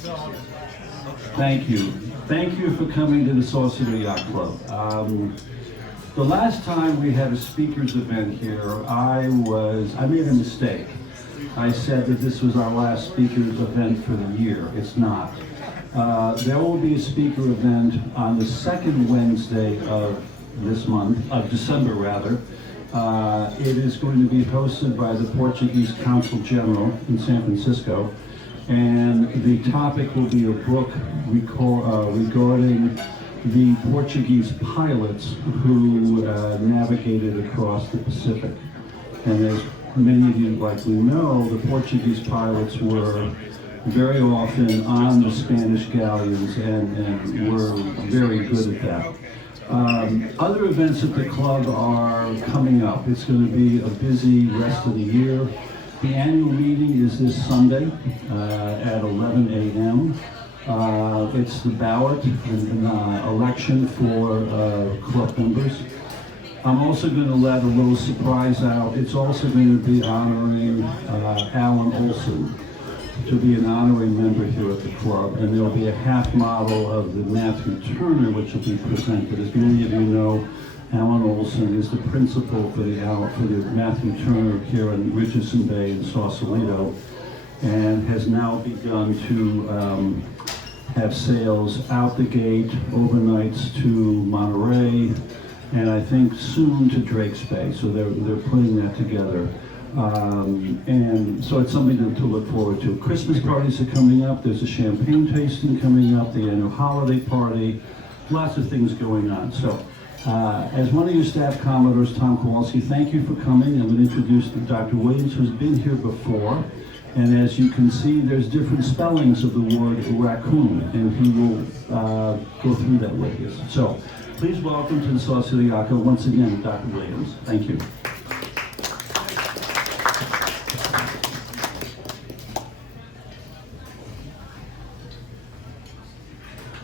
Thank you. Thank you for coming to the Saucer Yacht Club. The last time we had a speakers event here, I made a mistake. I said that this was our last speakers event for the year. It's not. There will be a speaker event on the second Wednesday of this month, of December rather. It is going to be hosted by the Portuguese Consul General in San Francisco. And the topic will be a book regarding the Portuguese pilots who navigated across the Pacific. And as many of you likely know, the Portuguese pilots were very often on the Spanish galleons and were very good at that. Other events at the club are coming up. It's going to be a busy rest of the year. The annual meeting is this Sunday at 11 a.m. It's the ballot and election for club members. I'm also going to let a little surprise out. It's also going to be honoring Alan Olson to be an honorary member here at the club, and there'll be a half model of the Matthew Turner which will be presented. As many of you know, Alan Olson is the principal for the Matthew Turner here in Richardson Bay in Sausalito, and has now begun to have sales out the gate, overnights to Monterey, and I think soon to Drake's Bay. So they're putting that together. And so it's something to look forward to. Christmas parties are coming up. There's a champagne tasting coming up, the annual holiday party, lots of things going on. So as one of your staff Commodores, Tom Kowalski, thank you for coming. I'm going to introduce Dr. Williams, who's been here before. And as you can see, there's different spellings of the word raccoon, and he will go through that with you. So please welcome to the Saucer Yacht Club once again, Dr. Williams. Thank you.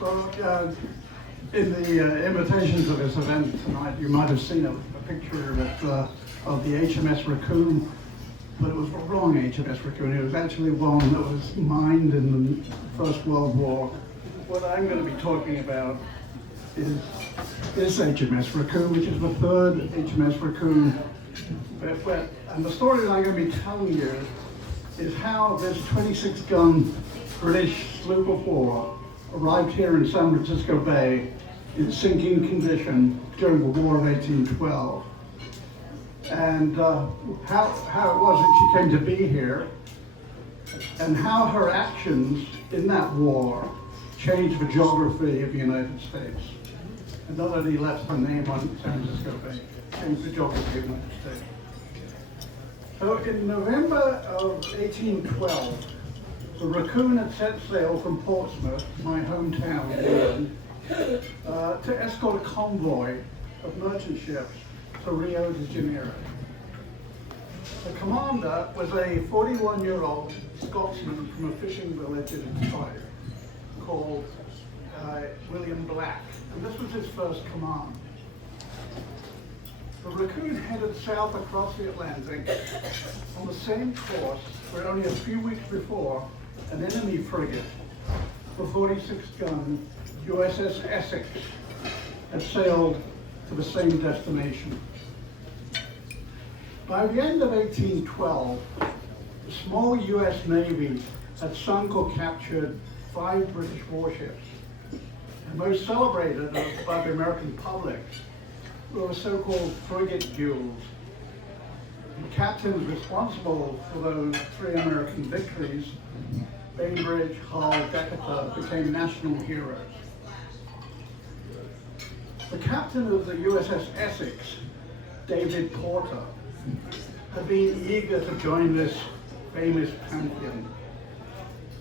Well, in the invitation to this event tonight, you might have seen a picture of the HMS Racoon, but it was the wrong HMS Racoon. It was actually one that was mined in the First World War. What I'm going to be talking about is this HMS Racoon, which is the third HMS Racoon. And the story that I'm going to be telling you is how this 26-gun British sloop of war arrived here in San Francisco Bay in sinking condition during the War of 1812. And how it was that she came to be here, and how her actions in that war changed the geography of the United States. And not only left her name on San Francisco Bay, changed the geography of the United States. So in November of 1812, the Racoon had set sail from Portsmouth, my hometown in England, to escort a convoy of merchant ships to Rio de Janeiro. The commander was a 41-year-old Scotsman from a fishing village in Straits called William Black, and this was his first command. The Racoon headed south across the Atlantic on the same course where only a few weeks before an enemy frigate, the 46-gun USS Essex, had sailed to the same destination. By the end of 1812, the small US Navy had sunk or captured 5 British warships. The most celebrated by the American public were the so-called frigate duels. The captains responsible for those 3 American victories, Bainbridge, Hull, Decatur, became national heroes. The captain of the USS Essex, David Porter, had been eager to join this famous pantheon.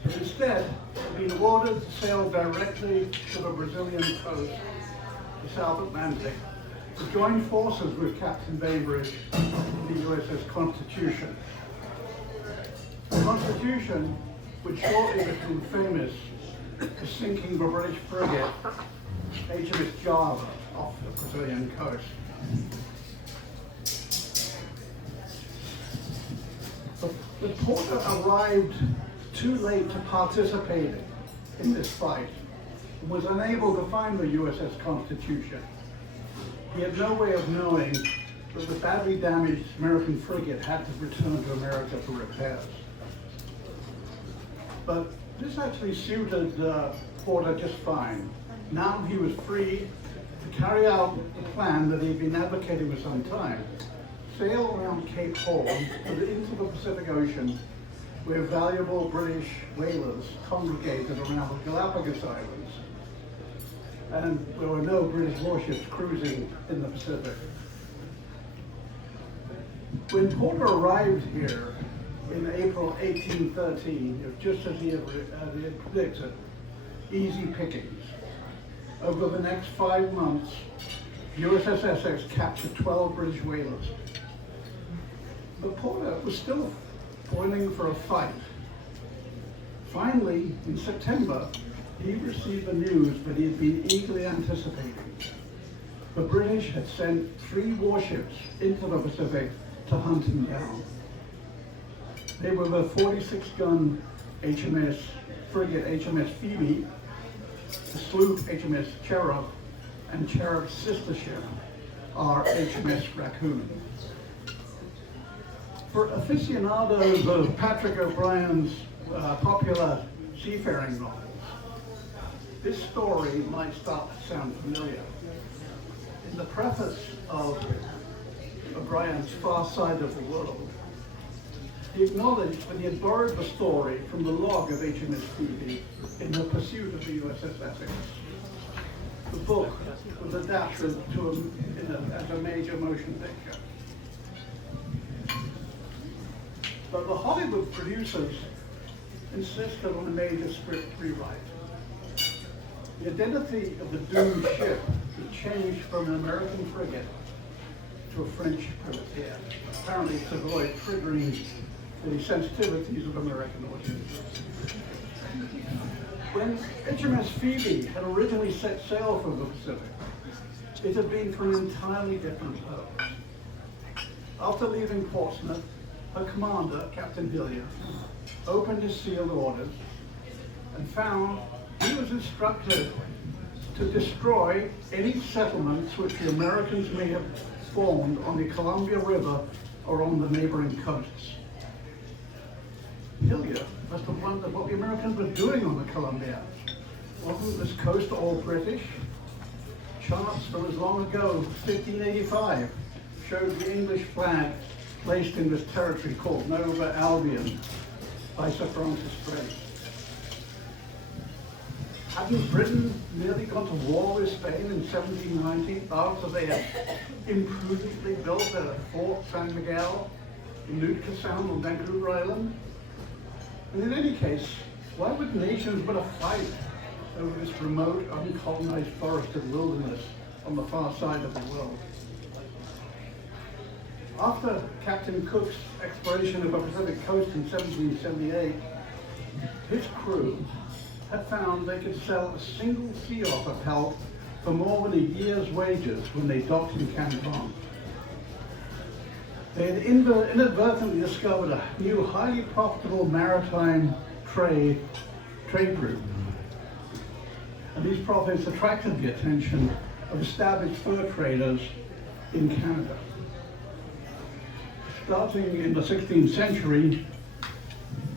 But instead, had been ordered to sail directly to the Brazilian coast, the South Atlantic, to join forces with Captain Bainbridge in the USS Constitution. The Constitution would shortly become famous for sinking the British frigate HMS Java off the Brazilian coast. But Porter arrived too late to participate in this fight and was unable to find the USS Constitution. He had no way of knowing that the badly damaged American frigate had to return to America for repairs. But this actually suited Porter just fine. Now he was free to carry out the plan that he'd been advocating for some time. Sail around Cape Horn and into the Pacific Ocean, where valuable British whalers congregated around the Galapagos Islands, and there were no British warships cruising in the Pacific. When Porter arrived here in April 1813, it was just as he had predicted, easy pickings. Over the next 5 months, USS Essex captured 12 British whalers. But Porter was still boiling for a fight. Finally, in September, he received the news that he had been eagerly anticipating. The British had sent 3 warships into the Pacific to hunt him down. They were the 46-gun HMS frigate HMS Phoebe, the sloop HMS Cherub, and Cherub's sister ship, our HMS Racoon. For aficionados of Patrick O'Brien's popular seafaring novels, this story might start to sound familiar. In the preface of O'Brien's Far Side of the World, he acknowledged that he had borrowed the story from the log of HMS Phoebe in the pursuit of the USS Essex. The book was adapted as a major motion picture. But the Hollywood producers insisted on a major script rewrite. The identity of the doomed ship was changed from an American frigate to a French privateer, apparently to avoid triggering the sensitivities of American audiences. When HMS Phoebe had originally set sail for the Pacific, it had been for an entirely different purpose. After leaving Portsmouth, her commander, Captain Hillier, opened his sealed orders and found he was instructed to destroy any settlements which the Americans may have formed on the Columbia River or on the neighboring coasts. Hillier must have wondered what the Americans were doing on the Columbia. Wasn't this coast all British? Charts from as long ago, 1585, showed the English flag placed in this territory called Nova Albion by Sir Francis Straits. Hadn't Britain nearly gone to war with Spain in 1790 after they had imprudently built a Fort San Miguel in Nootka Sound on Vancouver Island? And in any case, why would nations win a fight over this remote, uncolonized forested wilderness on the far side of the world? After Captain Cook's exploration of the Pacific coast in 1778, his crew had found they could sell a single sea otter pelt for more than a year's wages when they docked in Canton. They had inadvertently discovered a new highly profitable maritime trade route. And these profits attracted the attention of established fur traders in Canada. Starting in the 16th century,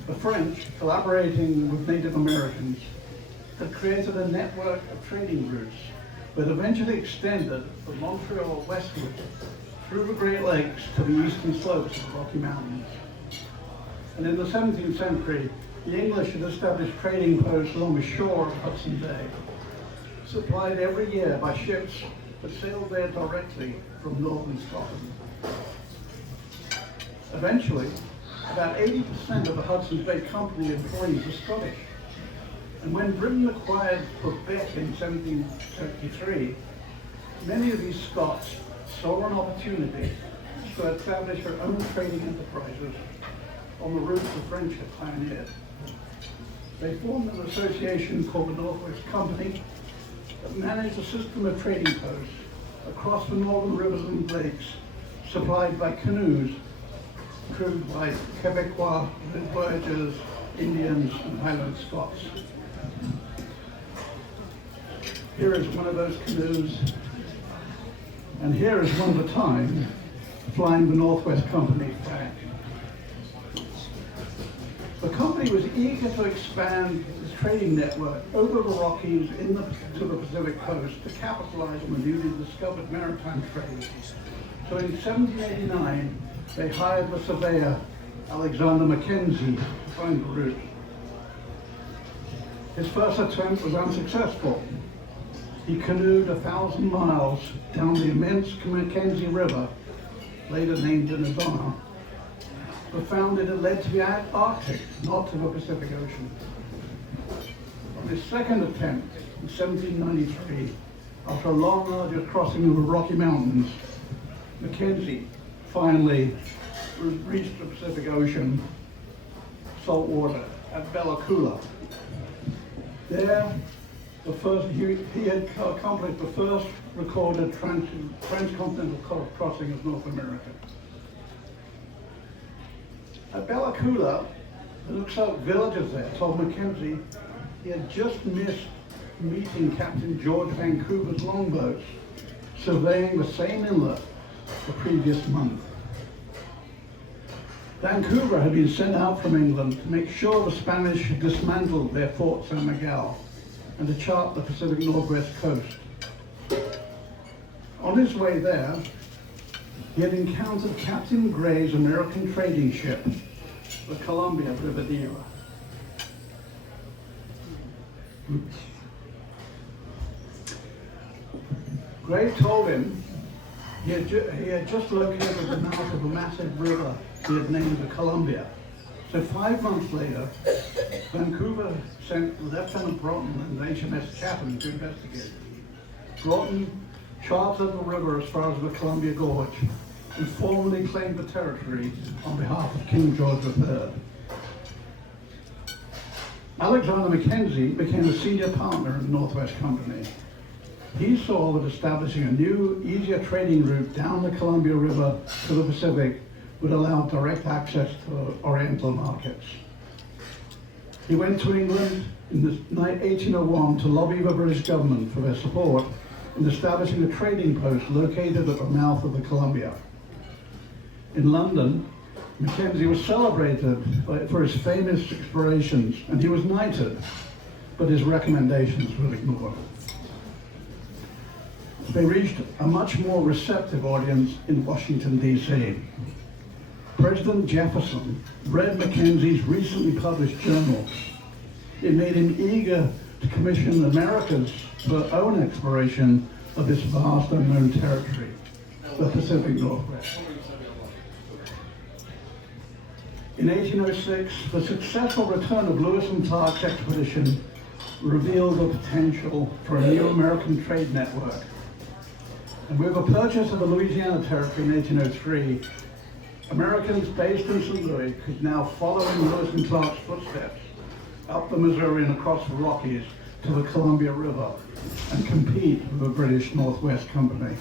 the French, collaborating with Native Americans, had created a network of trading routes that eventually extended from Montreal westward through the Great Lakes to the eastern slopes of the Rocky Mountains. And in the 17th century, the English had established trading posts along the shore of Hudson Bay, supplied every year by ships that sailed there directly from northern Scotland. Eventually, about 80% of the Hudson's Bay Company employees were Scottish. And when Britain acquired Quebec in 1773, many of these Scots saw an opportunity to establish their own trading enterprises on the routes the French had pioneered. They formed an association called the Northwest Company that managed a system of trading posts across the northern rivers and lakes, supplied by canoes crewed by Quebecois, voyageurs, Indians, and Highland Scots. Here is one of those canoes, and here is one of the time flying the Northwest Company flag. The company was eager to expand its trading network over the Rockies to the Pacific coast to capitalize on the newly discovered maritime trade. So in 1789, they hired the surveyor Alexander Mackenzie to find the route. His first attempt was unsuccessful. He canoed 1,000 miles down the immense Mackenzie River, later named in his honor, but found it had led to the Arctic, not to the Pacific Ocean. On his second attempt in 1793, after a long, arduous crossing of the Rocky Mountains, Mackenzie finally reached the Pacific Ocean, salt water, at Bella Coola. There, he had accomplished the first recorded transcontinental crossing of North America. At Bella Coola, the Nooksack villagers there told Mackenzie he had just missed meeting Captain George Vancouver's longboats surveying the same inlet the previous month. Vancouver had been sent out from England to make sure the Spanish had dismantled their Fort San Miguel and to chart the Pacific Northwest coast. On his way there, he had encountered Captain Gray's American trading ship, the Columbia Riverdale. Gray told him he had just located the mouth of a massive river he had named the Columbia. So 5 months later, Vancouver sent Lieutenant Broughton and HMS Chatham to investigate. Broughton charted the river as far as the Columbia Gorge and formally claimed the territory on behalf of King George III. Alexander Mackenzie became a senior partner in the Northwest Company. He saw that establishing a new, easier trading route down the Columbia River to the Pacific would allow direct access to Oriental markets. He went to England in 1801 to lobby the British government for their support in establishing a trading post located at the mouth of the Columbia. In London, Mackenzie was celebrated for his famous explorations, and he was knighted, but his recommendations were ignored. They reached a much more receptive audience in Washington, D.C. President Jefferson read Mackenzie's recently published journal. It made him eager to commission America's own exploration of this vast unknown territory, the Pacific Northwest. In 1806, the successful return of Lewis and Clark's expedition revealed the potential for a new American trade network. And with the purchase of the Louisiana Territory in 1803, Americans based in St. Louis could now follow in Lewis and Clark's footsteps up the Missouri and across the Rockies to the Columbia River and compete with the British Northwest Company.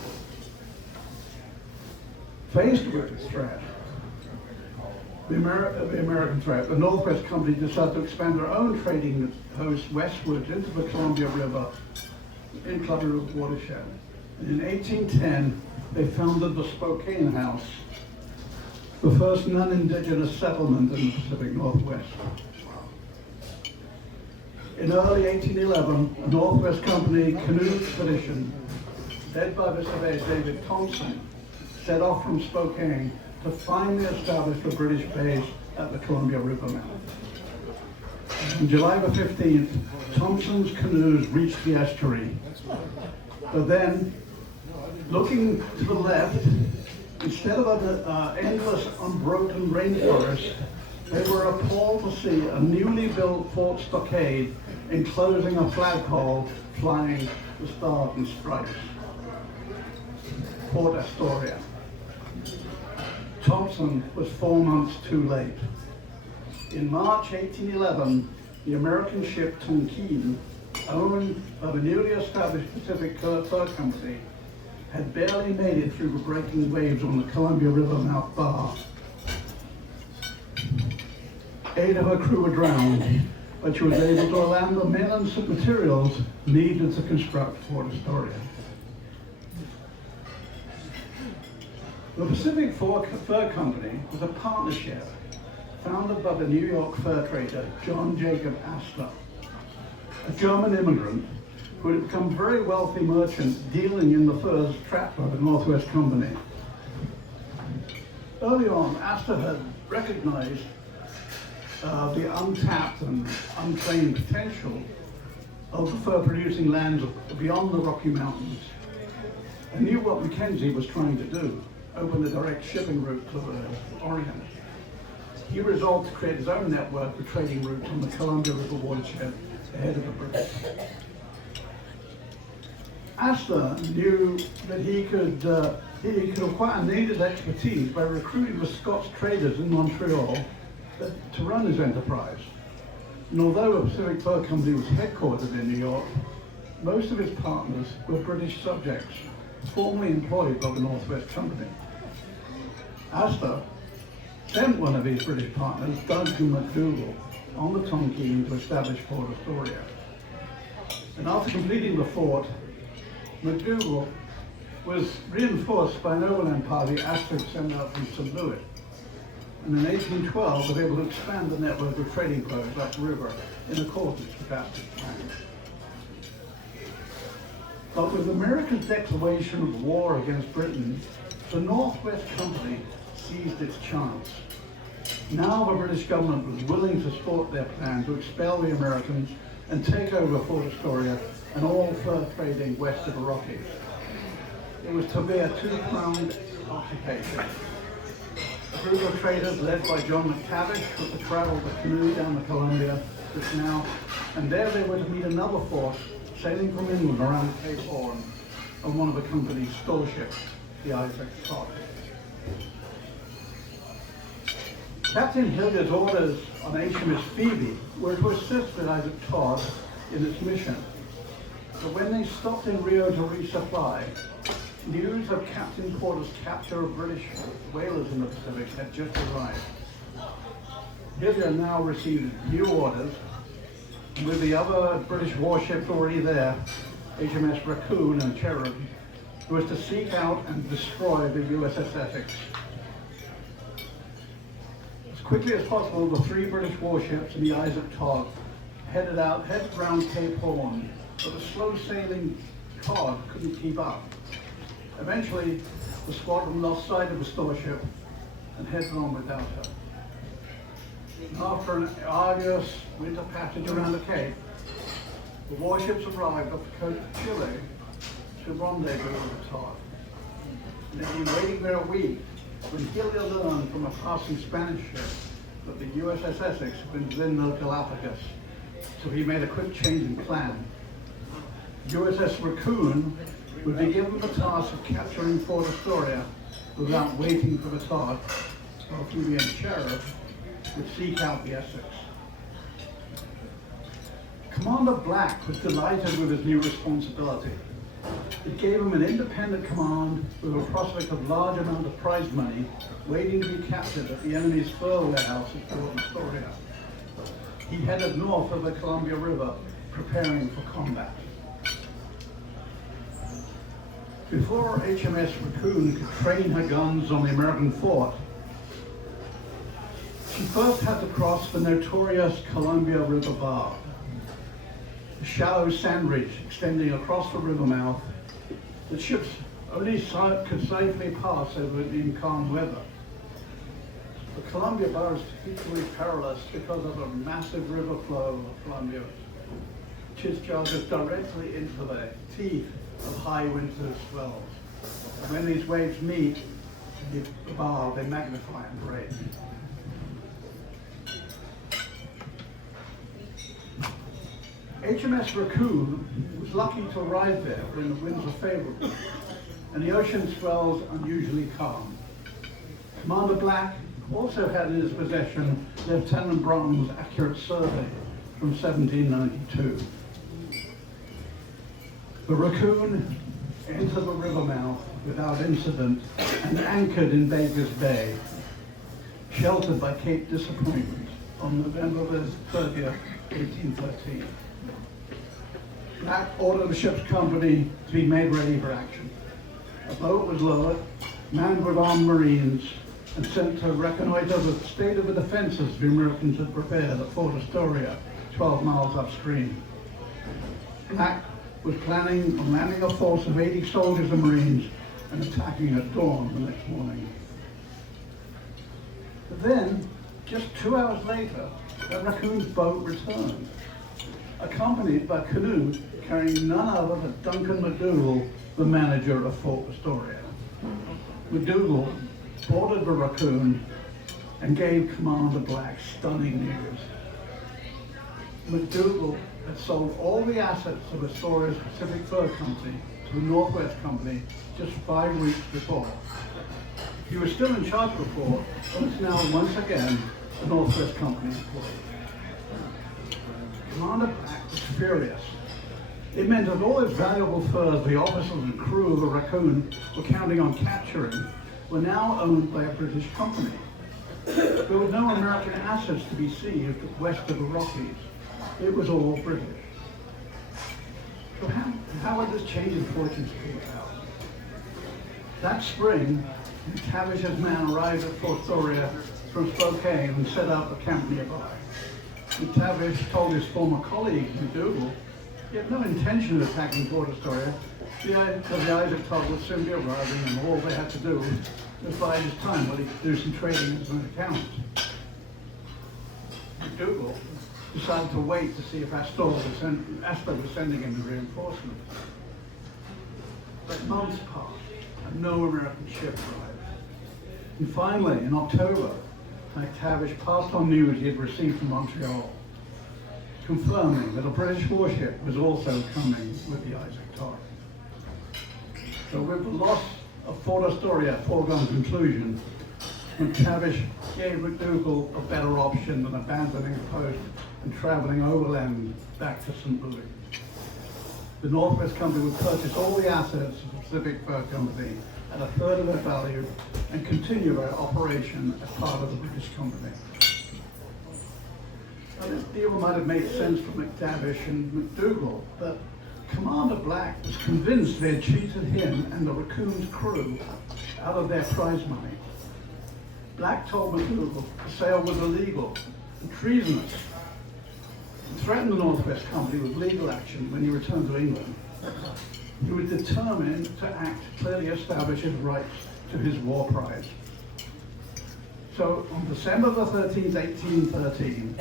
Faced with this threat, the American threat, the Northwest Company decided to expand their own trading posts westwards into the Columbia River in Columbia River watershed. And in 1810, they founded the Spokane House, the first non-indigenous settlement in the Pacific Northwest. In early 1811, a Northwest Company canoe expedition, led by the surveyor David Thompson, set off from Spokane to finally establish a British base at the Columbia River mouth. On July the 15th, Thompson's canoes reached the estuary. But then, looking to the left, instead of an endless, unbroken rainforest, they were appalled to see a newly built fort stockade enclosing a flagpole flying the Stars and Stripes. Fort Astoria. Thompson was 4 months too late. In March 1811, the American ship Tonquin, owned by the newly established Pacific Fur Company, had barely made it through the breaking waves on the Columbia River mouth bar. 8 of her crew were drowned, but she was able to land the men and some materials needed to construct Fort Astoria. The Pacific Fur Company was a partnership founded by the New York fur trader John Jacob Astor, a German immigrant who had become a very wealthy merchant dealing in the furs trapped by the Northwest Company. Early on, Astor had recognized the untapped and unclaimed potential of the fur-producing lands beyond the Rocky Mountains, and knew what Mackenzie was trying to do, open a direct shipping route to the Orient. He resolved to create his own network of trading routes on the Columbia River watershed ahead of the British. Astor knew that he could acquire needed expertise by recruiting the Scots traders in Montreal to run his enterprise. And although the Pacific Fur Company was headquartered in New York, most of his partners were British subjects, formerly employed by the Northwest Company. Astor sent one of his British partners, Duncan McDougall, on the Tonquin to establish Fort Astoria. And after completing the fort, McDougall was reinforced by an overland party Astor sent out from St. Louis. And in 1812 was able to expand the network of trading posts up the river in accordance with Astor's plan. But with America's declaration of war against Britain, the Northwest Company seized its chance. Now the British government was willing to support their plan to expel the Americans and take over Fort Astoria and all fur trading west of the Rockies. It was to be a two-pronged occupation. A group of traders led by John McTavish were to travel the canoe down the Columbia to the canal, and there they were to meet another force sailing from England around Cape Horn on one of the company's store ships, the Isaac Todd. Captain Hilliard's orders on HMS Ph.D. were to assist with Isaac Todd in its mission. But when they stopped in Rio to resupply, news of Captain Porter's capture of British whalers in the Pacific had just arrived. Hilliard now received new orders, and with the other British warships already there, HMS Racoon and Cherub, was to seek out and destroy the USS Essex. As quickly as possible, the three British warships and the Isaac Todd headed around Cape Horn, but the slow-sailing Todd couldn't keep up. Eventually, the squadron lost sight of the store ship and headed on without her. And after an arduous winter passage around the Cape, the warships arrived off the coast of Chile to rendezvous with the Todd. And they'd been waiting there a week when Hilliard learned from a passing Spanish ship that the USS Essex had been within the Galapagos, so he made a quick change in plan. USS Racoon would be given the task of capturing Fort Astoria without waiting for the Todd, while Phoebe and Cherub would seek out the Essex. Commander Black was delighted with his new responsibility. It gave him an independent command with a prospect of large amount of prize money waiting to be captured at the enemy's fur warehouse at Fort Astoria. He headed north of the Columbia River, preparing for combat. Before HMS Racoon could train her guns on the American fort, she first had to cross the notorious Columbia River Bar, a shallow sand ridge extending across the river mouth that ships only could safely pass over in calm weather. The Columbia Bar is particularly perilous because of a massive river flow of Columbia, which discharges directly into the teeth of high winter swells. And when these waves meet the bar, they magnify and break. HMS Racoon was lucky to arrive there when the winds were favorable and the ocean swells unusually calm. Commander Black also had in his possession Lieutenant Brom's accurate survey from 1792. The Racoon entered the river mouth without incident and anchored in Baker's Bay, sheltered by Cape Disappointment on November 30th, 1813. Black ordered the ship's company to be made ready for action. A boat was lowered, manned with armed Marines, and sent to reconnoiter the state of the defenses the Americans had prepared at Fort Astoria, 12 miles upstream. Black was planning on landing a force of 80 soldiers and Marines and attacking at dawn the next morning. But then, just 2 hours later, the Racoon's boat returned, accompanied by a canoe carrying none other than Duncan McDougal, the manager of Fort Astoria. McDougal boarded the Racoon and gave Commander Black stunning news. McDougal had sold all the assets of Astoria's Pacific Fur Company to the Northwest Company just 5 weeks before. He was still in charge of the fort, but was now once again the Northwest Company employee. Commander Black was furious. It meant that all those valuable furs the officers and crew of the Racoon were counting on capturing were now owned by a British company. There were no American assets to be seized west of the Rockies. It was all British. So how would this change in fortunes come about? That spring, McTavish's men arrived at Fort Astoria from Spokane and set up a camp nearby. McTavish told his former colleague, McDougal, he had no intention of attacking Fort Astoria. The Isaac Todd was simply arriving, and all they had to do was bide his time while he could do some trading as an accountant. McDougal decided to wait to see if Astor was sending him reinforcements. But months passed, and no American ship arrived. And finally, in October, McTavish passed on news he had received from Montreal, confirming that a British warship was also coming with the Isaac Todd. So with the loss of Fort Astoria a foregone conclusion, McTavish gave McDougal a better option than abandoning the post and traveling overland back to St. Louis. The Northwest Company would purchase all the assets of the Pacific Fur Company at a third of their value and continue their operation as part of the British Company. Now, this deal might have made sense for McTavish and McDougal, but Commander Black was convinced they had cheated him and the Racoon's crew out of their prize money. Black told McDougal the sale was illegal and treasonous, and threatened the Northwest Company with legal action when he returned to England. He was determined to act to clearly establish his rights to his war prize. So on December the 13th, 1813,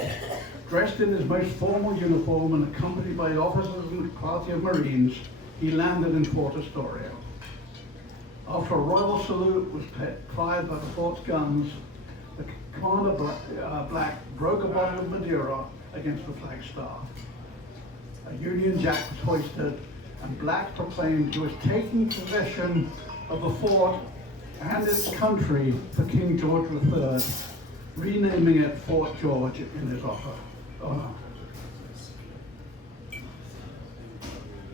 dressed in his most formal uniform and accompanied by officers and a party of Marines, he landed in Fort Astoria. After a royal salute was fired by the fort's guns, the Commander Black broke a bottle of Madeira against the flagstaff. A Union Jack was hoisted, and Black proclaimed he was taking possession of the fort and its country for King George III, renaming it Fort George in his honor.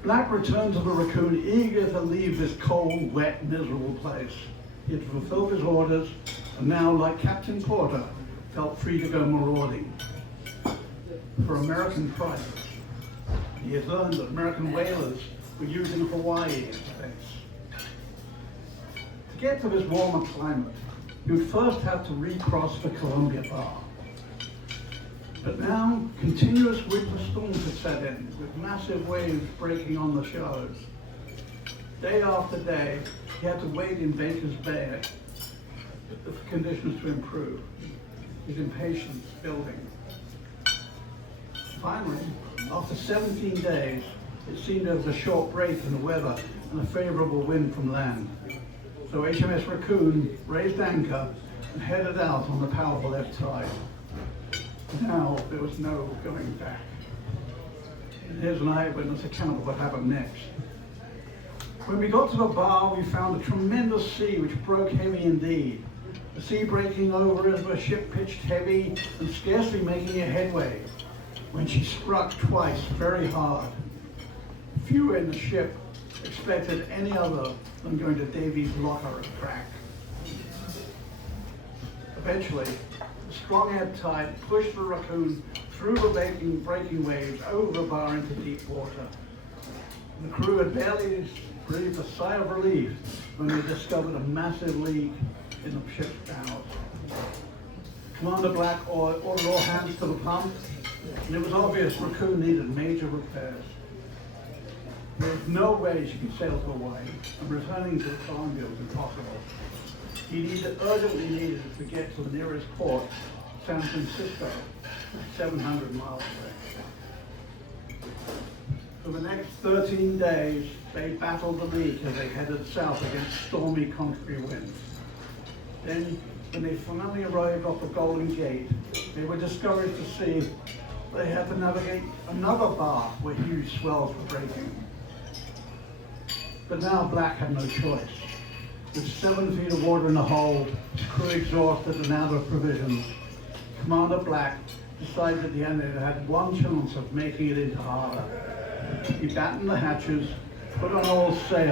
Black returned to the Racoon eager to leave this cold, wet, miserable place. He had fulfilled his orders, and now, like Captain Porter, felt free to go marauding for American prizes. He had learned that American whalers were using Hawaii as base. To get to this warmer climate, he would first have to recross the Columbia Bar. But now, continuous winter storms had set in, with massive waves breaking on the shallows. Day after day, he had to wait in Baker's Bay for conditions to improve, his impatience building. Finally, after 17 days, it seemed there was a short break in the weather and a favorable wind from land. So HMS Racoon raised anchor and headed out on the powerful ebb tide. Now there was no going back. And here's an eyewitness account of what happened next. When we got to the bar, we found a tremendous sea which broke heavy indeed. The sea breaking over as the ship pitched heavy and scarcely making a headway, when she struck twice very hard. Few in the ship expected any other than going to Davy's locker and crack. Eventually, the strong ebb tide pushed the Racoon through the breaking waves, over the bar into deep water. The crew had barely breathed a sigh of relief when they discovered a massive leak in the ship's bows. Commander Black ordered all hands to the pump, and it was obvious Racoon needed major repairs. There was no way she could sail to Hawaii, and returning to Columbia was impossible. He urgently needed to get to the nearest port, San Francisco, 700 miles away. For the next 13 days, they battled the leak as they headed south against stormy contrary winds. Then, when they finally arrived off the Golden Gate, they were discouraged to see they had to navigate another bar where huge swells were breaking. But now Black had no choice. With 7 feet of water in the hold, the crew exhausted and out of provisions, Commander Black decided at the end they had one chance of making it into harbor. He battened the hatches, put on all sail,